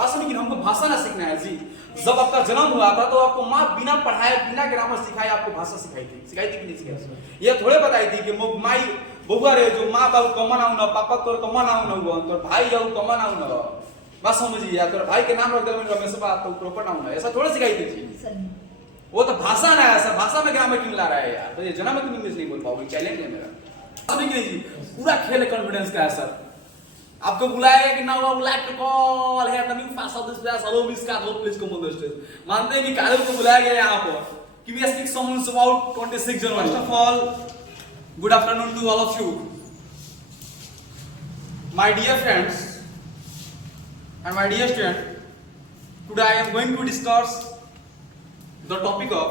बात समझिए, हमको भाषा ना सीखना है जी। जब आपका जन्म हुआ था तो आपको माँ बिना पढ़ाए बिना ग्रामर सिखाए आपको भाषा सिखाई थी कि नहीं सिखाई? ये थोड़े बताई थी कि माई बउआ रे जो माँ बाबू कमन आऊ ना, पापा तोर कमन आऊ ना हुआ, तोर भाई आऊ कमन आऊ ना, बस समझिए, या तोर भाई के नाम रख दे रमेश बात तो प्रॉपर नाम है, ऐसा थोड़ा सिखाई थी जी। वो तो भाषा ना है सर, भाषा में ग्रामर क्यों ला रहा है यार? तो ये जन्म में तुम इंग्लिश नहीं बोल पाओगे, चैलेंज है मेरा। समझ गए जी, पूरा खेल कॉन्फिडेंस का है सर। आपको बुलाया कि now I would like to call here the new fast of this class. Hello Miss Carlo, please come on the stage. मानते हैं कि कार्लो को बुलाया गया यहाँ पर कि we speak someone about 26 January. First of all, good afternoon to all of you, my dear friends and my dear student. Today I am going to discuss the topic of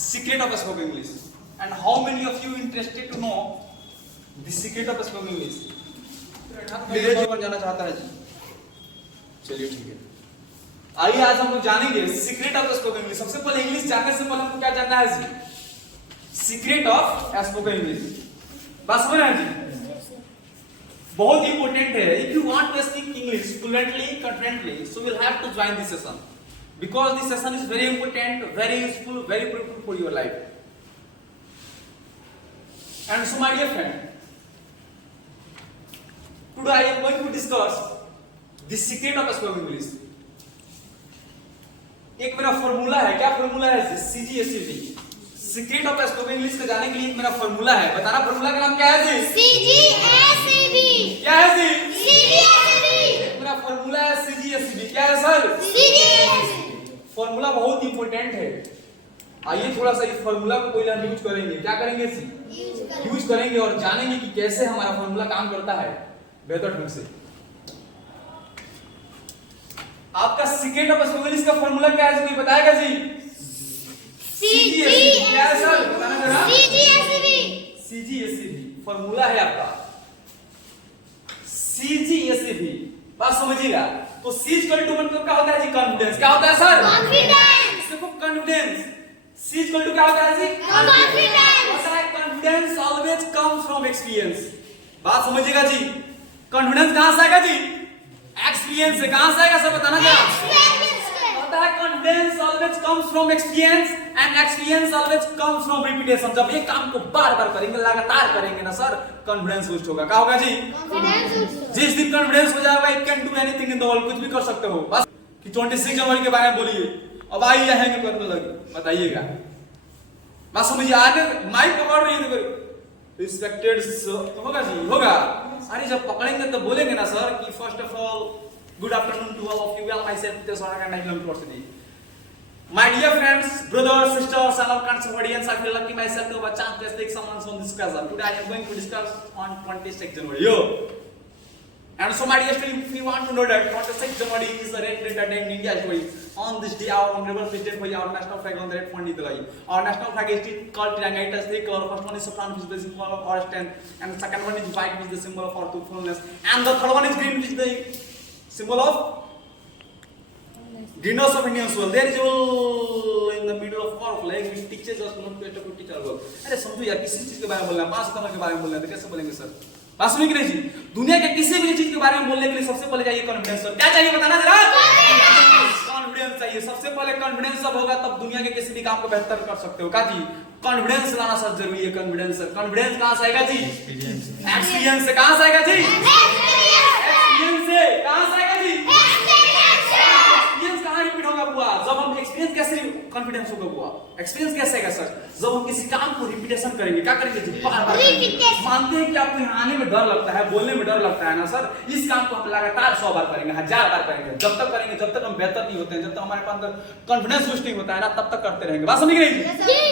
secret of spoken English. And how many of you interested to know the secret of spoken English? मेरे जीवन जाना चाहता है जी? चलिए ठीक है, आइए आज हम लोग जानेंगे सीक्रेट ऑफ स्पोकन इंग्लिश। सबसे पहले इंग्लिश जानने से पहले हमको क्या जानना है जी? Secret of spoken English. बात समझ रहे हैं जी? बहुत इंपॉर्टेंट है। If you want to speak English fluently, confidently, so will have to join this session because this session is very important, very useful, very fruitful for your life. And so my dear friend, today I am going to discuss the secret of spoken English. एक मेरा formula है, क्या formula है? CGSEB, secret of spoken English को जानने के लिए मेरा फॉर्मूला है। बताना फॉर्मूला का नाम क्या है जी? CGSEB। क्या है जी? CGSEB। मेरा फॉर्मूला है CGSEB। क्या है सर? CGSEB। फॉर्मूला बहुत इंपॉर्टेंट है। आइए थोड़ा सा इस फॉर्मूला को कोई हम यूज करेंगे। क्या करेंगे जी? यूज करेंगे और जानेंगे कि कैसे हमारा फॉर्मूला काम करता है बेहतर ढंग से। आपका सीक्रेट ऑफ स्पोकन इंग्लिश का फॉर्मूला क्या है? कोई बताएगा जी? CGSEB। क्या है सर? बताना जरा। CGSEB फॉर्मूला है आपका, CGSEB। बात समझिएगा। तो C इक्वल टू मतलब क्या होता है जी? कॉन्फिडेंस। क्या होता है सर? कॉन्फिडेंस। देखो कॉन्फिडेंस, C इक्वल टू क्या होता है जी? Confidence. Confidence always comes from experience. बात समझिएगा जी। कॉन्फिडेंस कहां से आएगा जी? एक्सपीरियंस से। कहां से आएगा सर? बताना जरा। होता है confidence always comes from experience and experience always comes from repetition. जब ये काम को बार-बार करेंगे, लगातार करेंगे ना सर, कॉन्फिडेंस बूस्ट होगा। क्या होगा जी? जिस दिन कॉन्फिडेंस हो जाएगा, you can do anything in the world, कुछ भी कर सकते हो। बस कि 26 जनवरी के बारे में बोलिए, अब आइए यहां के करने लगे, बताइएगा। बस समझिए, आगे माइक पकड़ रही है, रिस्पेक्टेड होगा जी? होगा। अरे जब पकड़ेंगे तो बोलेंगे ना सर कि first of all good afternoon to all of you, well myself this one and I belong to city. My dear friends, brothers, sisters, and all kinds of audience, I feel lucky myself to have a chance to speak someone on this class. Today I am going to discuss on 26 January. Yo. And so my dear students, if you want to know that 26 January is the red day in India today. On this day, our honorable president for our national flag on the red point dilai. Our national flag is called Tiranga. It has three colors. First one is saffron, which is the symbol of our strength, and the second one is white, which is the symbol of our truthfulness, and the third one is green, which is the symbol of greenness of Indian soul. There is a in the middle of our flag which teaches us not to teach our work. अरे समझो यार, किसी चीज के बारे में बोलना है, 5 सितंबर के बारे में बोलना है, तो कैसे बोलेंगे सर? बात सुनिए कि नहीं जी? दुनिया के किसी भी चीज के बारे में बोलने के लिए सबसे पहले चाहिए कॉन्फिडेंस। क्या चाहिए बताना जरा? कॉन्फिडेंस चाहिए। सबसे पहले कॉन्फिडेंस जब होगा तब दुनिया के किसी भी काम को बेहतर कर सकते हो। क्या जी? कॉन्फिडेंस लाना सर जरूरी है। कॉन्फिडेंस सर, कॉन्फिडेंस कहां से आएगा जी? एक्सपीरियंस से। कहां से आएगा जी? एक्सपीरियंस से। कहां से आएगा जी? एक्सपीरियंस कहां रिपीट होगा बुआ? जब हम एक्सपीरियंस कैसे कॉन्फिडेंस होगा बुआ? एक्सपीरियंस कैसे आएगा सर? जब हम किसी काम को रिपीटेशन करेंगे। क्या करेंगे जी? बार-बार करेंगे। मानते हैं कि आपको यहाँ आने में डर लगता है, बोलने में डर लगता है ना सर, इस काम को हम लगातार 100 बार करेंगे, 1000 बार करेंगे। जब तक करेंगे, जब तक हम बेहतर नहीं होते हैं, जब तक हमारे पास अंदर कॉन्फिडेंस बूस्ट नहीं होता है ना, तब तक करते रहेंगे। बात समझ गए?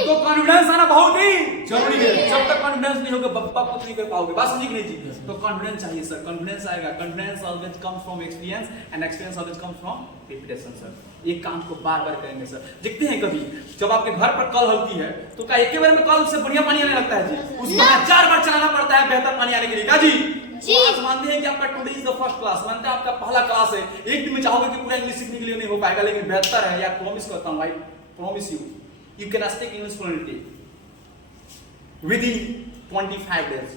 तो कॉन्फिडेंस आना बहुत ही जरूरी है। जब तक कॉन्फिडेंस नहीं होगा, बप्पा कुछ नहीं कर पाओगे। बात समझ गए जी? तो कॉन्फिडेंस चाहिए सर। कॉन्फिडेंस आएगा। Confidence always comes from experience and experience always comes from repetition sir. एक काम को बार-बार करेंगे सर। देखते हैं कभी जब आपके घर पर कल होती है तो क्या एक ही बार में कल से बढ़िया पानी आने लगता है जी? उसको 1000 बार चलाना पड़ता है बेहतर पानी आने के लिए। क्या जी? आज मानते हैं कि आपका today is the first class, मानते हैं आपका पहला क्लास है। एक दिन में चाहोगे कि पूरा इंग्लिश सीखने के लिए नहीं हो पाएगा, लेकिन बेहतर है यार, प्रॉमिस करता हूं भाई, promise you can speak English fluently with in 25 days.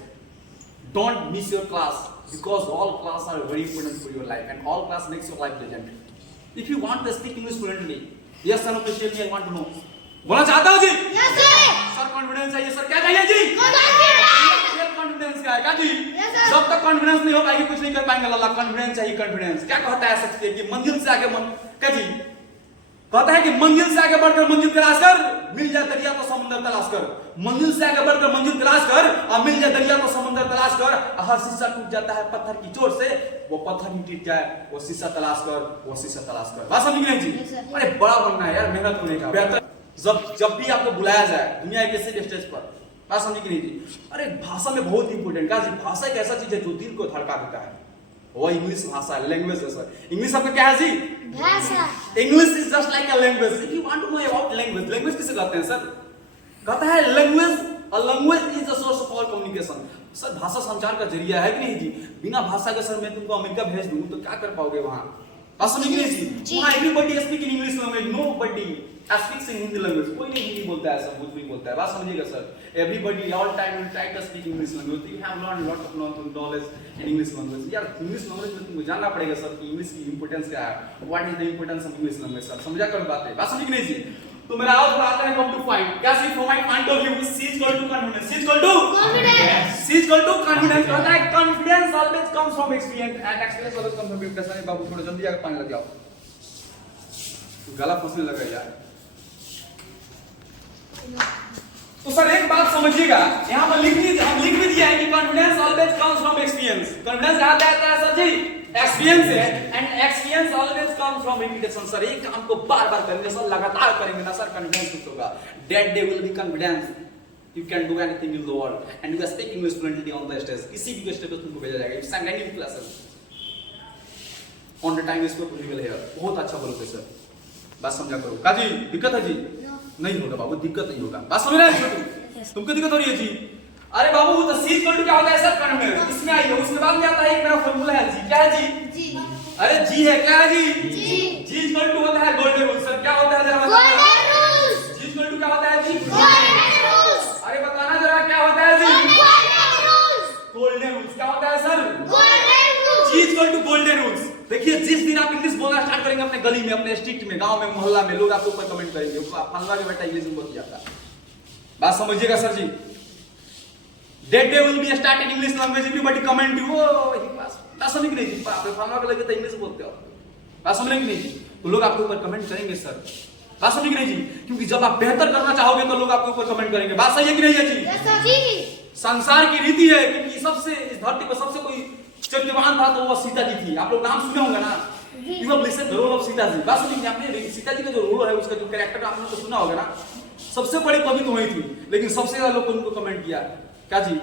Don't miss your class. because all class are very important for your life and all class makes your life legend. If you want to speak English fluently, yes sir, please tell me, I want to know. बोलना चाहता हूँ जी? Yes sir. Sir confidence चाहिए sir, क्या चाहिए जी? Confidence. ये confidence क्या है क्या जी? Yes sir. जब तक कॉन्फिडेंस नहीं हो पाएगी कुछ नहीं कर पाएंगे लल्ला। कॉन्फिडेंस चाहिए, कॉन्फिडेंस क्या कहता है सच कि मंजिल से आगे क्या जी कहता है कि मंजिल से आगे बढ़कर मंजिल तलाश कर, मिल जाए दरिया तो समुद्र तलाश कर। मंजिल से आगे बढ़कर मंजिल तलाश कर और मिल जाए दरिया तो समुद्र तलाश कर। हर शीशा टूट जाता है पत्थर की चोट से, वो पत्थर ही टूट जाए, वो शीशा तलाश कर, वो शीशा तलाश कर। बात समझ नहीं जी? अरे बड़ा बनना है यार, मेहनत करने का बेहतर। जब भी आपको बुलाया जाए दुनिया के किसी स्टेज पर, बात समझ नहीं जी? अरे भाषा में बहुत इंपोर्टेंट का जी, भाषा एक ऐसा चीज है जो दिल को धड़का देता है। वो इंग्लिश भाषा लैंग्वेज है सर। इंग्लिश आपका क्या है जी? भाषा। English is just like a language. If you want to know about language, language किसे कहते हैं सर? कहता है language, a language is the source of all communication. Sir भाषा संचार का जरिया है कि नहीं जी? बिना भाषा के सर मैं तुमको अमेरिका भेज दूं तो क्या कर पाओगे वहां? बात समझ नहीं जी? वहां everybody speak in English language, nobody speaks in Hindi language. कोई नहीं हिंदी बोलता है, सब भोजपुरी बोलता है। बात समझिएगा sir? Everybody all time will try to speak English language. You have learn lot of knowledge in English language. यार इंग्लिश लैंग्वेज में तुमको जानना पड़ेगा सर कि इंग्लिश की इंपोर्टेंस क्या है, what is the importance of English language sir. समझा कर बातें? बात समझ नहीं जी? तो मेरा और आता है कम टू फाइंड क्या C from my point of view C is equal to confidence, C is equal to Confidence. C is equal to confidence. कहता है confidence always comes from experience and experience always comes from practice. बाबू थोड़ा जल्दी आके पानी लग जाओ, गला फंसने लगा यार। तो सर एक बात समझिएगा, यहाँ पर हम लिख भी दिया है कि confidence always comes from experience. Confidence कहाँ से आता है सर जी? एक्सपीरियंस है, and experience always comes from repetition. Sir एक काम को बार-बार करेंगे सर, लगातार करेंगे ना सर, कॉन्फिडेंस कुछ होगा। That day will be confidence, you can do anything in the world and you speak English fluently on the stage. किसी भी स्टेज पे तुमको भेजा जाएगा। It's an any classes on the time इसको पॉसिबल है। बहुत अच्छा बोलोगे सर, बात समझा करो। का जी दिक्कत है जी? नहीं होगा बाबू, दिक्कत नहीं होगा। बात समझ रहे हैं छोटू? तुमको दिक्कत हो रही है जी? अरे बाबू तो सी इक्वल टू क्या होता है सर? कॉन्फिडेंस। इसमें आइए, उसके बाद में आता है एक मेरा फार्मूला है जी। क्या है जी? जी। अरे जी है, क्या है जी? जी। जी इक्वल टू होता है गोल्डन रूल। सर क्या होता है जरा बताओ? Golden rules. G equal to क्या होता है जी? Golden rules. अरे बताना जरा क्या होता है जी? Golden rules. Golden rules. क्या होता है sir? Golden rules. G equal to golden rules. देखिए जिस दिन आप इंग्लिश बोलना स्टार्ट करेंगे अपने गली में, अपने स्ट्रीट में, गांव में, मोहल्ला में, लोग आपके ऊपर कमेंट करेंगे फलना के बेटा इंग्लिश में बोल जाता है। बात समझिएगा sir ji? That day will be start in English language. Everybody comment you. Oh, he was. बात समझ नहीं जी? आप फलना के लगे तो इंग्लिश बोलते हो। बात समझ नहीं जी? तो लोग आपके ऊपर कमेंट करेंगे सर। बात समझ नहीं जी? क्योंकि जब आप बेहतर करना चाहोगे तो लोग आपके ऊपर कमेंट करेंगे। बात सही है कि नहीं है जी? Yes sir. जी। संसार की रीति है, क्योंकि सबसे इस धरती पर सबसे कोई चरित्रवान था तो वो सीता जी थी। आप लोग नाम सुने होंगे ना? You have listen the role of Sita ji. बात समझ नहीं आपने? सीता जी का जो रोल है, उसका जो कैरेक्टर आपने तो सुना होगा ना? सबसे बड़ी कवि तो वही थी, लेकिन सबसे ज्यादा लोग उनको कमेंट किया। क्या जी?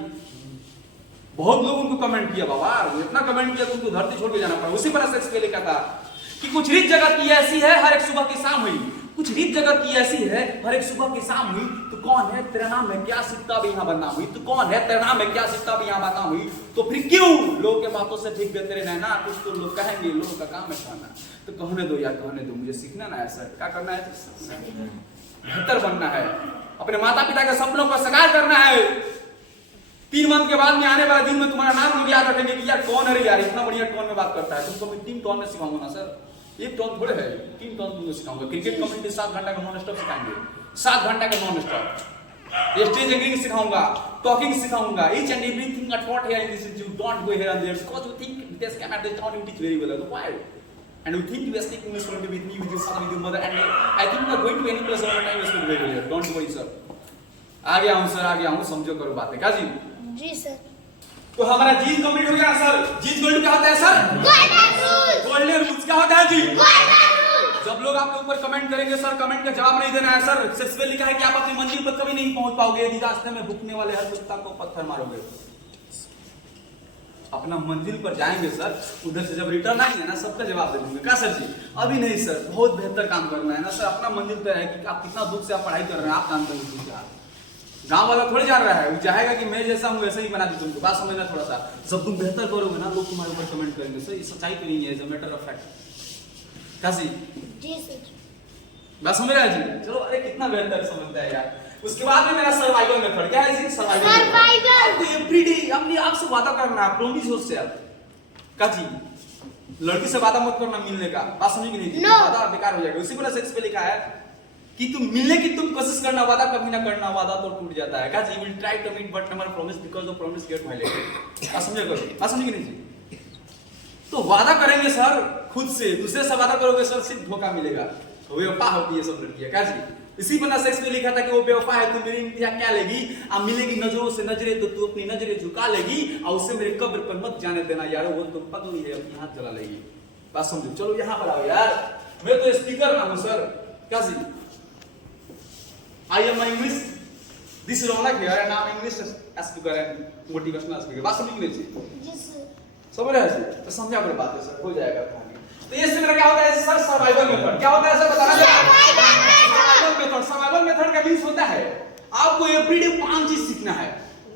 बहुत लोग उनको कमेंट किया। बाबा इतना कमेंट किया तो उनको धरती छोड़ के जाना पड़ा। उसी पर शेक्सपियर लिखा था कि कुछ रीत जगत की ऐसी है, हर एक सुबह की शाम हुई। कुछ रीत जगत की ऐसी है, हर एक सुबह की शाम हुई। तो कौन है तेरा नाम है क्या सीता भी यहाँ बदनाम हुई। तो कौन है तेरा नाम है क्या सीता भी यहाँ बदनाम हुई। तो फिर क्यों लोगों के बातों से ठीक गए तेरे नैना। कुछ तो लोग कहेंगे, लोगों का काम है कहना। तो कहने दो यार, कहने दो। मुझे सीखना ना है सर। क्या करना है? बेहतर बनना है, अपने माता पिता के सपनों को साकार करना है। 3 मंथ के बाद में आने वाले दिन में तुम्हारा नाम लोग याद रखेंगे कि यार कौन है रे यार, इतना बढ़िया टोन में बात करता है। तुमको मैं 3 टोन में सिखाऊंगा ना सर, एक टोन थोड़े है, 3 टोन तुमको सिखाऊंगा। क्रिकेट कमेंट्री 7 घंटा का नॉन स्टॉप सिखाएंगे, 7 घंटा का नॉन स्टॉप। स्टेज एंकरिंग सिखाऊंगा, टॉकिंग सिखाऊंगा। Each and everything I taught here in this institute. Don't go here and there because you think this can not do you teach very well. So why? And you think you are speaking English fluently with me, with your father, with your mother, and I think you are going to any place all the time you speak very well. Don't worry sir. आ गया हूँ sir, आ गया हूँ, समझो करो बातें। क्या जी? जी sir. तो हमारा जीत कंप्लीट हो गया सर। जीत गोल्ड क्या होता है sir? Golden rules. Golden rules क्या होता है जी? Golden rules. जब लोग आपके ऊपर कमेंट करेंगे सर, कमेंट का जवाब नहीं देना है सर। शेक्सपियर लिखा है कि आप अपनी मंजिल पर कभी नहीं पहुंच पाओगे यदि रास्ते में भूखने वाले हर कुत्ता को पत्थर मारोगे। अपना मंजिल पर जाएंगे सर, उधर से जब रिटर्न आएंगे ना, सबका जवाब दे दूंगे। क्या सर जी? अभी नहीं सर, बहुत बेहतर काम करना है ना सर। अपना मंजिल पर है कि आप कितना दूर से आप पढ़ाई कर रहे हैं, आप जानते हैं क्या। गांव वाला थोड़ी जान रहा है, वो चाहेगा कि मैं जैसा हूँ वैसा ही बना दूं तुमको। बात समझना थोड़ा सा। जब तुम बेहतर करोगे ना, लोग तुम्हारे ऊपर कमेंट करेंगे। सर ये सच्चाई तो नहीं है, is a matter of fact. क्या जी? जी सर। बात समझ रहा है जी? चलो, अरे कितना बेहतर समझता है यार। उसके बाद में मेरा सर्वाइवल मेथड क्या है जी? सर्वाइवल। सर्वाइवल। आपको एवरीडे अपने आप से वादा करना है, प्रॉमिस हो से आप काजी लड़की से वादा मत करना मिलने का, बात समझ नहीं थी? No. वादा बेकार हो जाएगा। उसी पर सेक्स पे लिखा है कि तुम मिलने की तुम कोशिश करना, वादा कभी ना करना, वादा तो टूट जाता है। काजी will try to meet but never promise because the promise get violated. बात समझे करो, बात समझ नहीं थी? तो वादा करेंगे सर खुद से, दूसरे से वादा करोगे सर सिर्फ धोखा मिलेगा। तो बेवफा होती है सब लड़कियां। काजी इसी बना सेक्स में लिखा था कि वो बेवफा है, तू मेरी इंतजार क्या लेगी, अब मिलेगी नजरों से नजरें तो तू अपनी नजरें झुका लेगी और उससे मेरे कब्र पर मत जाने देना यार, वो तो पगली है अपनी हाथ जला लेगी। बात समझो, चलो यहाँ पर आओ यार, मैं तो स्पीकर ना हूँ सर। काजी I am English, this Raunak है यार, नाम इंग्लिश स्पीकर है, मोटिवेशनल स्पीकर। बात समझ नहीं जी सर। समझ रहे हैं? तो समझा कर बात है सर, हो जाएगा कहानी। तो ये मेरा क्या होता है सर, सर्वाइवल मेथड। क्या होता है सर बताना जरा। सर्वाइवल मेथड का मींस होता है आपको एवरीडे 5 चीज सीखना है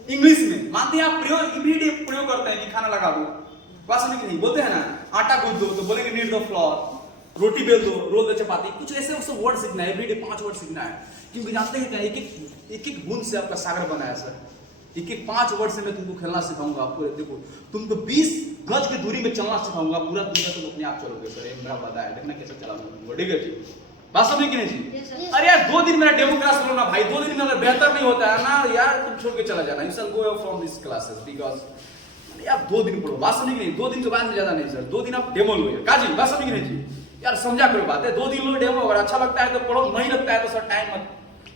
इंग्लिश में। मानते हैं आप प्रयोग एवरीडे प्रयोग करते हैं कि खाना लगा दो, बात समझ नहीं बोलते हैं ना, आटा गूंथ दो तो बोलेंगे नीड द फ्लोर, रोटी बेल दो, रोल द चपाती, कुछ ऐसे उससे वर्ड सीखना है, एवरीडे 5 वर्ड सीखना है। क्योंकि जानते हैं क्या, एक बूंद से आपका सागर बना है सर। एक 5 वर्ड से मैं तुमको खेलना सिखाऊंगा आपको। देखो तुम तो 20 गज की दूरी में चलना सिखाऊंगा, पूरा दुनिया तुम अपने आप चलोगे सर, ये मेरा वादा है। देखना कैसे चलाऊंगा तुमको, ठीक है जी? बात समझ कि नहीं जी? अरे यार 2 दिन मेरा डेमो क्लास लो ना भाई, 2 दिन में अगर बेहतर नहीं होता है ना यार, तुम छोड़ के चला जाना। You shall go from this classes because आप 2 दिन पढ़ो। बात समझ कि नहीं? 2 दिन के बाद में ज्यादा नहीं सर, 2 दिन आप डेमो लो काजी। बात समझ कि नहीं जी? यार समझा करो बात है, 2 दिन लो डेमो, अगर अच्छा लगता है तो पढ़ो, नहीं लगता है तो सर टाइम मत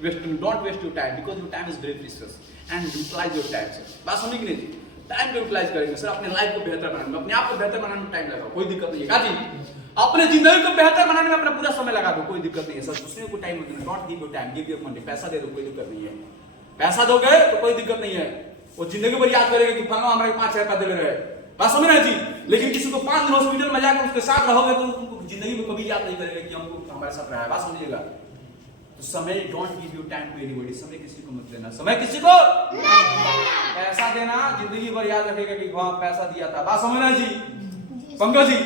waste, don't waste your time because your time is very precious and utilise your time sir. बात समझ कि नहीं जी? टाइम को यूटिलाइज करेंगे सर, अपने लाइफ को बेहतर बनाने में, अपने आप को बेहतर बनाने में टाइम लगाओ, कोई दिक्कत नहीं है काजी। अपने जिंदगी को बेहतर बनाने में अपना पूरा समय लगा दो, कोई दिक्कत नहीं है सर। दूसरे को टाइम मत देना, don't give your time, give your money. पैसा दे दो, कोई दिक्कत नहीं है, पैसा दोगे तो कोई दिक्कत नहीं है। वो जिंदगी भर याद करेंगे कि फलाना हमारे 5,000 रुपया दे रहे, बात समझ रहे जी? लेकिन किसी को 5 दिन हॉस्पिटल में जाकर उसके साथ रहोगे तो उनको जिंदगी में कभी याद नहीं करेंगे कि हमको हमारे साथ रहा है। बात समझिएगा? तो समय, don't give your time to anybody, समय किसी को मत देना, समय किसी को पैसा देना जिंदगी भर याद रखेगा कि हाँ पैसा दिया था। बात समझ रहे जी? पंकज जी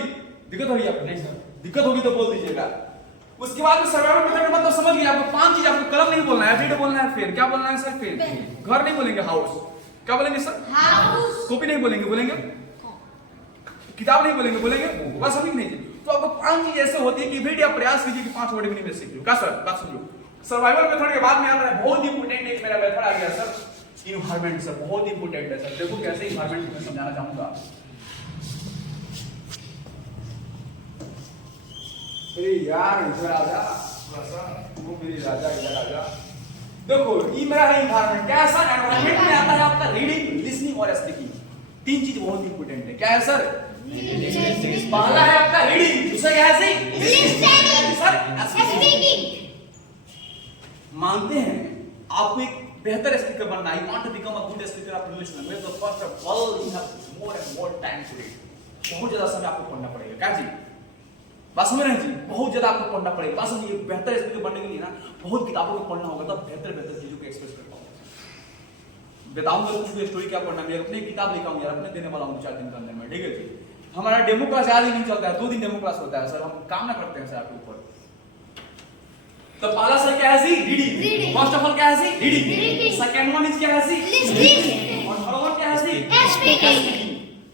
दिक्कत होगी आपको? नहीं सर, दिक्कत होगी तो बोल दीजिएगा। उसके बाद में सर्वाइवल मेथड का मतलब समझ गए आपको। 5 चीज आपको कलर नहीं बोलना है, एवरीडे बोलना है। फिर क्या बोलना है सर? फिर घर नहीं बोलेंगे, हाउस। क्या बोलेंगे सर? हाउस। कॉपी नहीं बोलेंगे, बोलेंगे किताब नहीं बोलेंगे, बोलेंगे बस अभी नहीं। तो आपको 5 चीज ऐसे होती है कि एवरीडे आप प्रयास कीजिए कि 5 वर्ड में सीख लो। क्या सर? बात समझो। सर्वाइवल मेथड के बाद में आता है बहुत इंपोर्टेंट एक मेरा मेथड आ गया सर, इन्वायरमेंट सर। बहुत इंपोर्टेंट है सर, देखो कैसे इन्वायरमेंट को समझाना चाहूंगा। अरे यार इधर आजा, थोड़ा सा वो मेरी राजा इधर आजा। देखो ये मेरा है इन्वायरमेंट। क्या है सर? एनवायरमेंट में आता है आपका रीडिंग, लिसनिंग और स्पीकिंग। 3 चीज बहुत इंपोर्टेंट है। क्या है सर? पहला है आपका रीडिंग, दूसरा क्या है सर? स्पीकिंग। मानते हैं आपको एक बेहतर स्पीकर बनना है, you want to become a good speaker of English language, तो first of all you have more and more time to read. बहुत ज्यादा समय आपको पढ़ना पड़ेगा। क्या जी? बात समझ रहे हैं जी? बहुत ज्यादा आपको पढ़ना पड़ेगा। बात समझिए, बेहतर स्पीकर बनने के लिए ना बहुत किताबों को पढ़ना होगा, तब बेहतर चीजों को एक्सप्रेस कर पाओगे। बताऊंगा कुछ भी स्टोरी क्या पढ़ना है, अपनी किताब लेकर आऊंगा यार, अपने देने वाला हूं 4 दिन के अंदर में, ठीक है जी? हमारा डेमो क्लास आज ही नहीं चलता है, 2 दिन डेमो क्लास होता है सर, हम काम ना करते हैं सर आपके ऊपर। तो पहला सर क्या है सी? रीडिंग। फर्स्ट ऑफ ऑल क्या है सी? रीडिंग। सेकंड वन इज क्या है सी? लिसनिंग। और थर्ड वन क्या है सी? स्पीकिंग।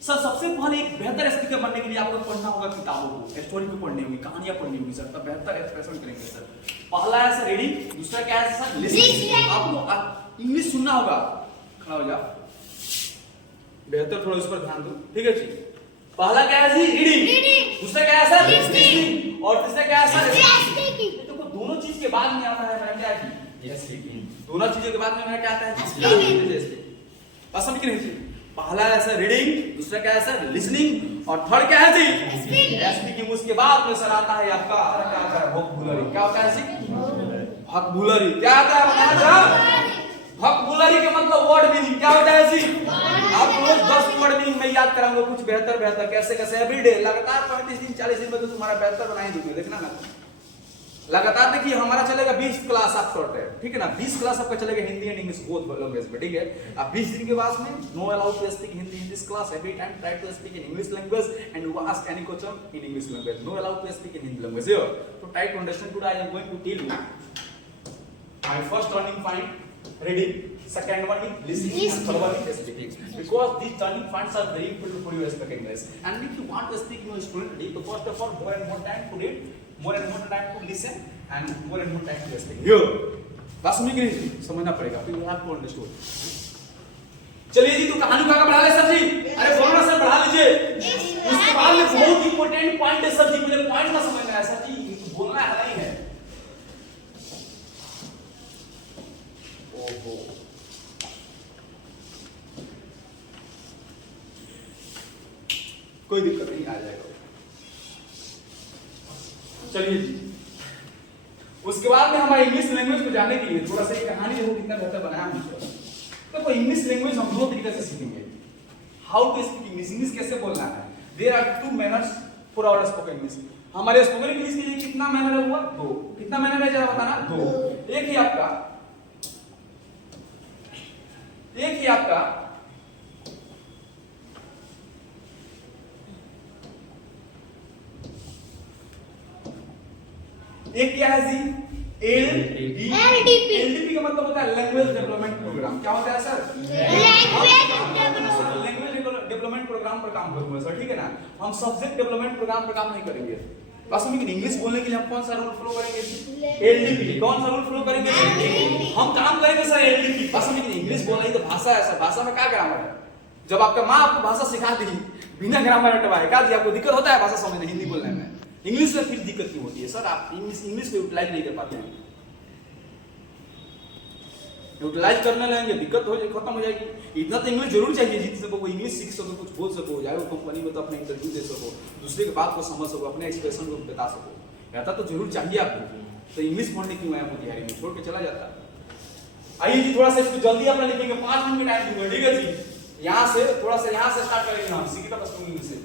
सर सबसे पहले एक बेहतर स्पीकर बनने के लिए आपको पढ़ना होगा किताबों को, स्टोरी को पढ़नी होगी, कहानियां पढ़नी होगी सर, तब बेहतर एक्सप्रेशन करेंगे सर। पहला है सर रीडिंग, दूसरा क्या है सर? लिसनिंग। आपको इंग्लिश सुनना होगा, खड़ा हो जाओ, बेहतर थोड़ा इस पर ध्यान दो, ठीक है जी? पहला क्या है जी? रीडिंग। दूसरा क्या है सर? लिसनिंग। और तीसरा क्या है सर? स्पीकिंग। तो दोनों चीज के बाद में आता है मेरा क्या है? स्पीकिंग। दोनों चीजों के बाद में मेरा क्या आता है? स्पीकिंग। बस समझ के नहीं जी? पहला है सर रीडिंग, दूसरा क्या है सर? लिसनिंग, और थर्ड क्या है जी? स्पीकिंग। उसके बाद में सर आता है आपका क्या आता है? वोकैबुलरी। क्या होता है जी? वोकैबुलरी। क्या आता है? वोकैबुलरी का मतलब वर्ड मीनिंग। क्या होता है जी? आप रोज 10 वर्ड मीनिंग में याद कराऊंगा, कुछ बेहतर कैसे एवरीडे लगातार 35 दिन 40 दिन में तो तुम्हारा बेहतर बनाई दूंगा, देखना ना। लगातार देखिए हमारा चलेगा 20 क्लास आप शॉर्ट है, ठीक है ना? 20 क्लास आपका चलेगा Hindi and English both language में, ठीक है? अब 20 दिन के बाद में no allowed to speak Hindi in this class, every time try to speak in English language and you ask any question in English language, no allowed to speak in Hindi language here. तो try to understand today I am going to tell you my first turning point reading, second one is listening, and third one is speaking. Because these turning points are very important for you to speak English. And if you want to speak your student reading, so first of all, more and more time to read, more and more time to listen, and more and more time to speak. Here, बात समझ गए जी? समझना पड़ेगा. You have to understand. चलिए जी, तो कहानी का बढ़ा ले सर जी. अरे बोलो ना सर, बढ़ा लीजिए. उसके बाद में बहुत इंपॉर्टेंट पॉइंट है सर जी, मुझे पॉइंट ना समझना है सर जी, बोलना है नहीं है. ओहो, कोई दिक्कत नहीं, आ जाएगा. चलिए जी, उसके बाद में हमारे इंग्लिश लैंग्वेज को जानने के लिए थोड़ा सा एक कहानी देखो कितना बेहतर बनाया हमने. तो इंग्लिश लैंग्वेज हम दो तरीके से सीखेंगे. How to speak English, English कैसे बोलना है. There are two manners for our spoken English. हमारे स्पोकन इंग्लिश के लिए कितना मैनर हुआ? दो. कितना मैनर है जरा बताना. दो. एक ही आपका एक क्या है जी? LDP. LDP का मतलब होता है लैंग्वेज डेवलपमेंट प्रोग्राम. क्या होता है सर? लैंग्वेज डेवलपमेंट प्रोग्राम पर काम करूंगा सर, ठीक है ना. हम सब्जेक्ट डेवलपमेंट प्रोग्राम पर काम नहीं करेंगे. बस हम इंग्लिश बोलने के लिए हम कौन सा रूल फॉलो करेंगे? LDP. कौन सा रूल फॉलो करेंगे? हम काम करेंगे सर LDP. बस हम इंग्लिश बोलना ही तो भाषा है सर. भाषा में क्या ग्रामर है? जब आपका माँ आपको भाषा सिखा दी बिना ग्रामर हटवाए, क्या जी आपको दिक्कत होता है भाषा समझने, हिंदी बोलने में? इंग्लिश में फिर दिक्कत क्यों होती है सर? आप इंग्लिश को यूटिलाइज नहीं कर पाते हैं. यूटिलाइज करने लगेंगे दिक्कत हो जाएगी, खत्म हो जाएगी. इतना तो इंग्लिश जरूर चाहिए जिससे वो इंग्लिश सीख सको, कुछ बोल सको, जाए वो कंपनी में तो अपने इंटरव्यू दे सको, दूसरे की बात को समझ सको, अपने एक्सप्रेशन को बता सको. ऐसा तो जरूर चाहिए आपको. तो इंग्लिश पढ़ने क्यों आया मोतिहारी में, छोड़ के चला जाता. आइए जी, थोड़ा सा इसको जल्दी अपना लिखेंगे, 5 मिनट टाइम दूंगा, ठीक है जी. यहाँ से थोड़ा सा यहाँ से स्टार्ट करेंगे हम, सीखी तक इंग्लिश से.